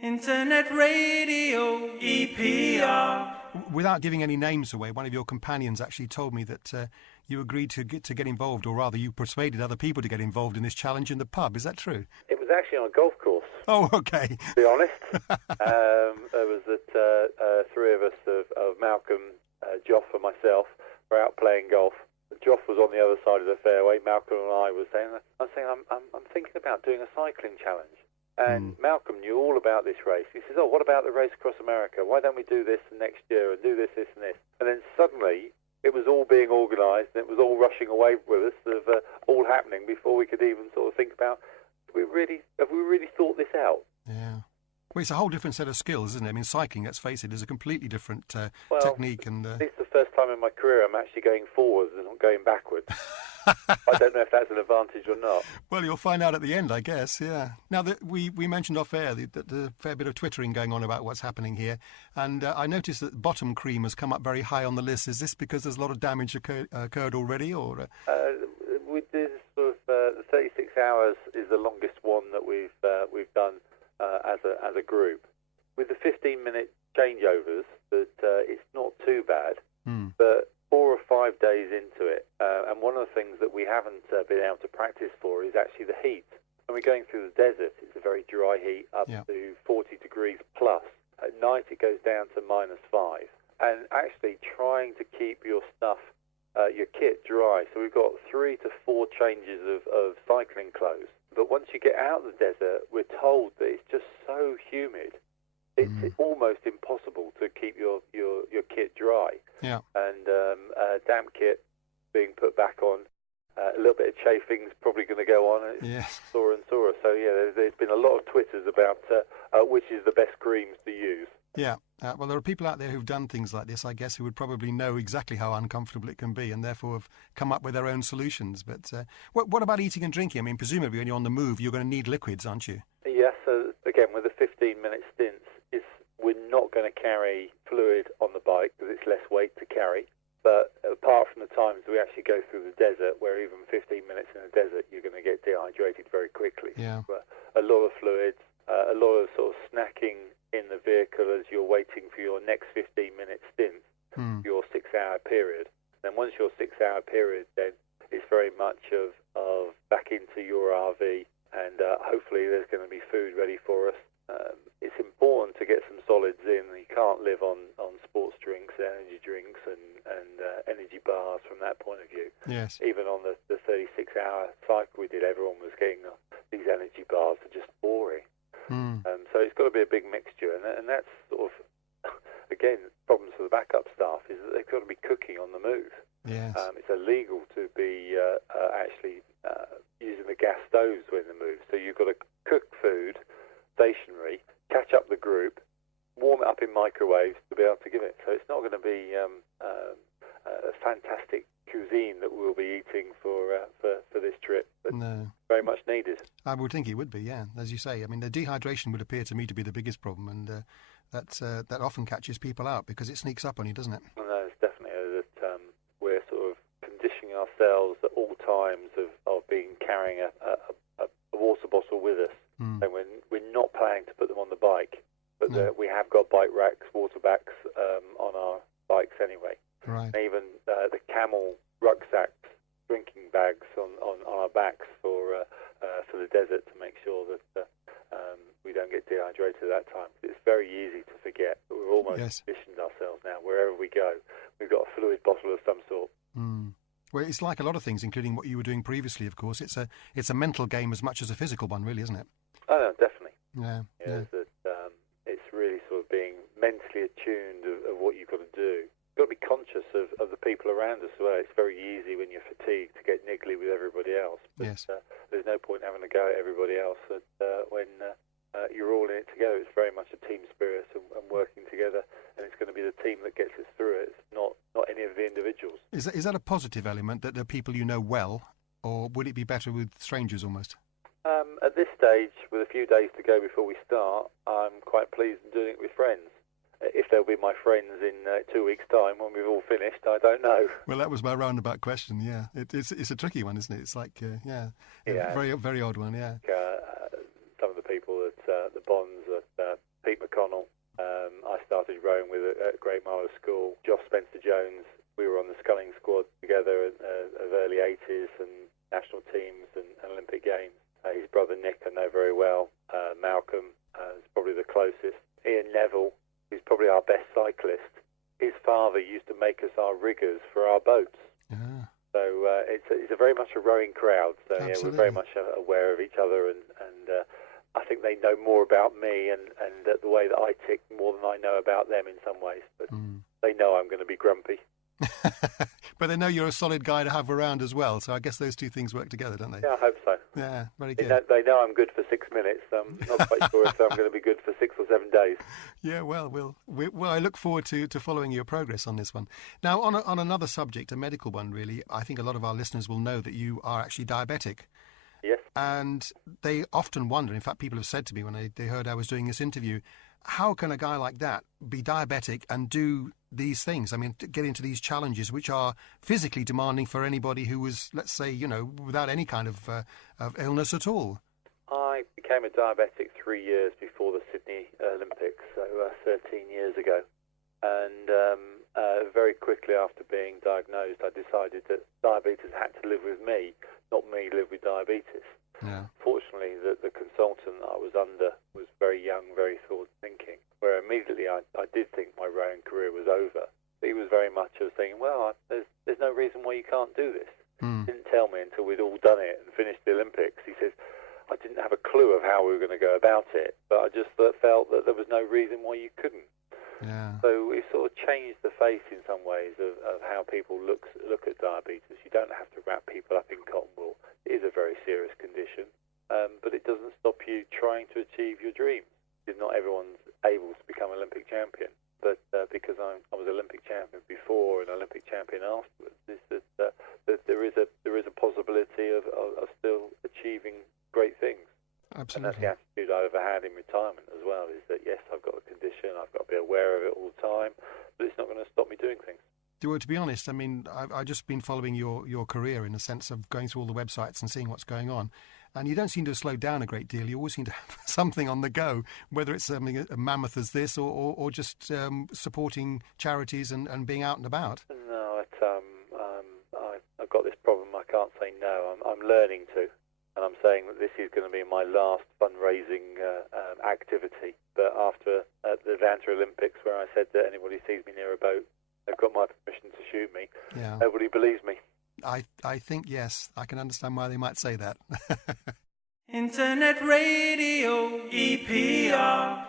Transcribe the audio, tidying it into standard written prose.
Internet radio, EPR. Without giving any names away, one of your companions actually told me that you agreed to get involved, or rather you persuaded other people to get involved in this challenge in the pub. Is that true? It was actually on a golf course. Oh, okay. To be honest. There was three of us, of Malcolm, Joff and myself, were out playing golf. Joff was on the other side of the fairway. Malcolm and I were saying, I'm thinking about doing a cycling challenge. And Malcolm knew all about this race. He says, what about the race across America? Why don't we do this next year and do this, this and this? And then suddenly it was all being organised and it was all rushing away with us, all happening before we could even sort of think about, have we really thought this out? Yeah. Well, it's a whole different set of skills, isn't it? I mean, cycling, let's face it, is a completely different technique. And this is the first time in my career I'm actually going forwards and not going backwards. I don't know if that's an advantage or not. Well, you'll find out at the end, I guess, yeah. Now, we mentioned off-air the fair bit of twittering going on about what's happening here, and I noticed that bottom cream has come up very high on the list. Is this because there's a lot of damage occurred already, or...? With this sort of, the 36 hours is the longest one that we've done as a group. With the 15-minute changeovers, that it's not too bad, but 4 or 5 days into it, and one of the things that we haven't been able to practice for is actually the heat. When we're going through the desert, it's a very dry heat, up to 40 degrees plus. At night, it goes down to -5. And actually trying to keep your stuff, your kit dry. So we've got 3 to 4 changes of cycling clothes. But once you get out of the desert, we're told that it's just so humid. It's almost impossible to keep your kit dry. Yeah. And damp kit being put back on, a little bit of chafing's probably going to go on. It's sore and sore. So yeah, there's been a lot of twitters about which is the best creams to use. Yeah. Well, there are people out there who've done things like this, I guess, who would probably know exactly how uncomfortable it can be and therefore have come up with their own solutions. But what about eating and drinking? I mean, presumably when you're on the move, you're going to need liquids, aren't you? Yes. So again, with the 15-minute stints, we're not going to carry fluid on the bike because it's less weight to carry. But apart from the times we actually go through the desert, where even 15 minutes in the desert, you're going to get dehydrated very quickly. Yeah. But a lot of fluids, a lot of sort of snacking in the vehicle as you're waiting for your next 15-minute stint, your 6-hour period. Then once your 6-hour period, then it's very much of back into your RV, and hopefully there's going to be food ready for us. It's important to get some solids in. You can't live on sports drinks, energy drinks, and energy bars from that point of view. Yes. Even on the 36-hour cycle we did, everyone was getting these energy bars are just boring. So it's got to be a big mixture, and that's sort of, again, problems for the backup staff is that they've got to be cooking on the move. Yes. It's illegal to be actually using the gas stoves when they move, so you've got to cook food stationary, catch up the group, warm it up in microwaves to be able to give it. So it's not going to be a fantastic cuisine that we'll be eating for this trip, but very much needed. I would think it would be, yeah. As you say, I mean, the dehydration would appear to me to be the biggest problem, and that often catches people out because it sneaks up on you, doesn't it? No, it's definitely that we're sort of conditioning ourselves at all times of being carrying a water bottle with us. And we're not planning to put them on the bike, but we have got bike racks, water backs on our bikes anyway. Right. And even the camel rucksacks, drinking bags on our backs for the desert to make sure that we don't get dehydrated at that time. It's very easy to forget, but we've almost conditioned ourselves now. Wherever we go, we've got a fluid bottle of some sort. Well, it's like a lot of things, including what you were doing previously, of course. It's a mental game as much as a physical one, really, isn't it? Oh, no, definitely. Yeah. That, it's really sort of being mentally attuned of what you've got to do. You've got to be conscious of the people around us as well. It's very easy when you're fatigued to get niggly with everybody else. But, there's no point having a go at everybody else when you're all in it together. It's very much a team spirit and working together, and it's going to be the team that gets us through it. It's not any of the individuals. Is that a positive element, that they're people you know well, or would it be better with strangers almost? At this stage, with a few days to go before we start, I'm quite pleased in doing it with friends. If they'll be my friends in 2 weeks' time when we've all finished, I don't know. Well, that was my roundabout question, yeah. It's a tricky one, isn't it? It's like, a very, very odd one, yeah. Some of the people that the bonds that recall Josh Spencer-Jones. We were on the sculling squad together of early 80s and national teams and Olympic Games. His brother Nick I know very well. Malcolm is probably the closest. Ian Neville, who's probably our best cyclist. His father used to make us our riggers for our boats. Yeah. So it's a very much a rowing crowd. So yeah, we're very much aware of each other, and I think they know more about me and the way that I tick more than I know about them in some ways. But they know I'm going to be grumpy. But they know you're a solid guy to have around as well, so I guess those two things work together, don't they? Yeah, I hope so. Yeah, very good. They know I'm good for 6 minutes. I'm not quite sure if I'm going to be good for 6 or 7 days. Yeah, well, I look forward to following your progress on this one. Now, on another subject, a medical one really, I think a lot of our listeners will know that you are actually diabetic. Yes. And they often wonder, in fact, people have said to me when they heard I was doing this interview, how can a guy like that be diabetic and do these things? I mean, to get into these challenges, which are physically demanding for anybody who was, let's say, without any kind of illness at all. I became a diabetic 3 years before the Sydney Olympics, so 13 years ago. And very quickly after being diagnosed, I decided that diabetes had to live with me, not me live with diabetes. Yeah. Fortunately, the consultant I was under was very young, very forward-thinking, where immediately I did think my rowing career was over. He was very much of saying, well, there's no reason why you can't do this. Didn't tell me until we'd all done it and finished the Olympics. He says, I didn't have a clue of how we were going to go about it, but I just felt that there was no reason why you couldn't. Yeah. So we sort of changed the face in some ways of how people look at diabetes. You don't have to wrap people up in cotton wool. It is a very serious condition, but it doesn't stop you trying to achieve your dreams. Because not everyone's able to become Olympic champion, but because I was Olympic champion before and Olympic champion afterwards, is that there is a possibility of still achieving great things. Absolutely. And that's the attitude I've ever had in retirement as well, is that, yes, I've got a condition, I've got to be aware of it all the time, but it's not going to stop me doing things. To be honest, I mean, I've just been following your career in the sense of going through all the websites and seeing what's going on, and you don't seem to slow down a great deal. You always seem to have something on the go, whether it's something a mammoth as this or just supporting charities and being out and about. No, I've got this problem. I can't say no. I'm learning to. And I'm saying that this is going to be my last fundraising activity. But after the Atlanta Olympics, where I said that anybody sees me near a boat, they've got my permission to shoot me. Yeah. Nobody believes me. I think, yes, I can understand why they might say that. Internet Radio, EPR.